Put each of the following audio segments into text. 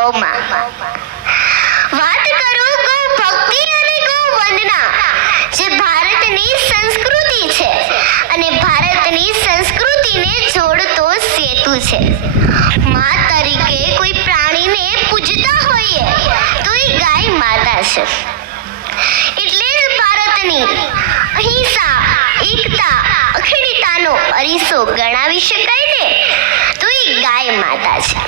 ગૌમાં. વાત કરું ગૌ ભક્તિ અને ગૌ વંદના, જે ભારતની સંસ્કૃતિ છે અને ભારતની સંસ્કૃતિને જોડતો સેતુ છે. મા તરીકે કોઈ પ્રાણીને પૂજતા હોઈએ તો એ ગાય માતા છે. એટલે જ ભારતની અહિંસા, એકતા, અખંડિતતાનો અરીસો ગણાવી શકાય ને, તો એ ગાય માતા છે.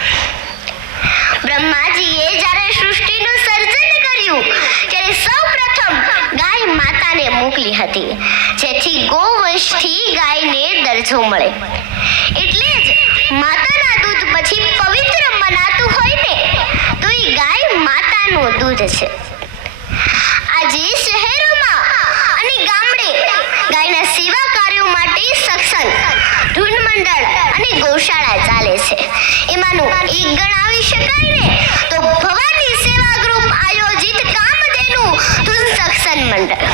બ્રહ્માજીએ જ્યારે સૃષ્ટિનું સર્જન કર્યું ત્યારે સૌપ્રથમ ગાય માતાને મોકલી હતી, જેથી ગોવંશથી ગાયને દરજ્જો મળે. એટલે જ માતાના દૂધ પછી પવિત્ર મનાતું હોય ને, તો એ ગાય માતાનું દૂધ છે. આજે શહેરોમાં અને ગામડે ગાયના સેવા કાર્યો માટે સત્સંગ, ધૂન મંડળ અને ગૌશાળા ચાલે છે. એમાંનું એક ગણાવી શકાય ને તો ભવાની સેવા ગ્રુપ આયોજિત કામધેનુ ધૂન સત્સંગ મંડળ.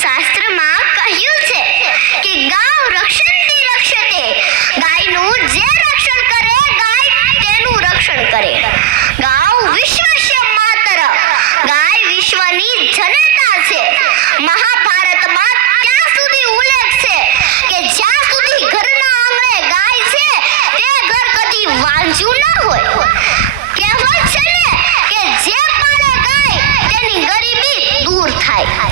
શાસ્ત્રમાં કહ્યું છે કે ગાવ રક્ષંતી રક્ષતે, ગાયનું જે રક્ષણ કરે ગાય તેનું રક્ષણ કરે. ગાવ વિશ્વસ્ય માતર, ગાય વિશ્વની જનતા છે. મહાભારતમાં ત્યાં સુધી ઉલ્લેખ છે કે જ્યાં સુધી ઘરના આંગણે ગાય છે તે ઘર કદી વાંજ્યું ન હોય. કહેવત છે ને કે જે પાળે ગાય તેની ગરીબી દૂર થાય.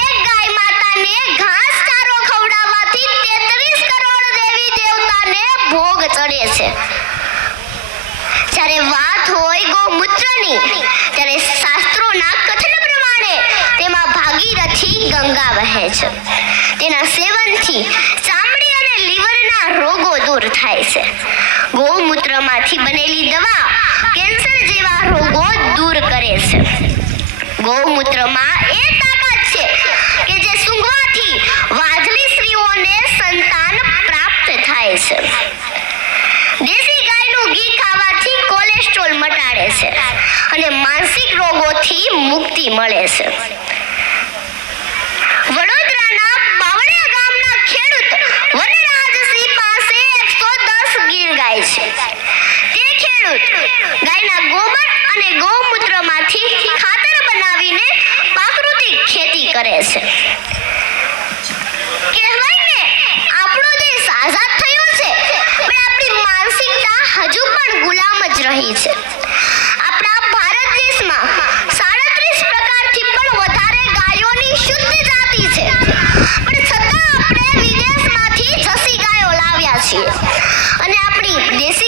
એક ગાય માતાને ઘાસ ચારો ખવડાવવાથી 33 કરોડ દેવી દેવતાને ભોગ ચડે છે. જ્યારે વાત હોય ગૌમૂત્રની, ત્યારે શાસ્ત્રોના કથન પ્રમાણે તેમાં ભાગીરથી ગંગા વહે છે. તેના સેવનથી ચામડી અને લીવરના રોગો દૂર થાય છે. ગૌમૂત્રમાંથી બનેલી દવા કેન્સર જેવા રોગો દૂર કરે છે. ગૌમૂત્રમાં એ તાકાત છે કે જે સૂંઘવાથી વાજલી સ્ત્રીઓને સંતાન પ્રાપ્ત થાય છે. દેશી ગાયનું ઘી ખાવાથી કોલેસ્ટ્રોલ મટાડે છે અને માનસિક રોગોથી મુક્તિ મળે છે. વડોદરાના બાવળિયા ગામના ખેડૂત વનરાજસિંહ પાસે 110 ગીર ગાય છે. તે ખેડૂત ગાયના ગોબર અને ગૌમૂત્રમાંથી ખાતર બનાવીને પ્રાકૃતિક ખેતી કરે છે. કહેવાય ને આપણો દેશ આઝાદ થયો છે, પણ આપણી માનસિકતા હજુ પણ ગુલામ જ રહી છે. આપણા ભારત દેશમાં 37 પ્રકારથી પણ વધારે ગાયોની શુદ્ધ જાતિ છે, પણ છતાં આપણે વિદેશમાંથી જસી ગાયો લાવ્યા છીએ અને આપણી દેશી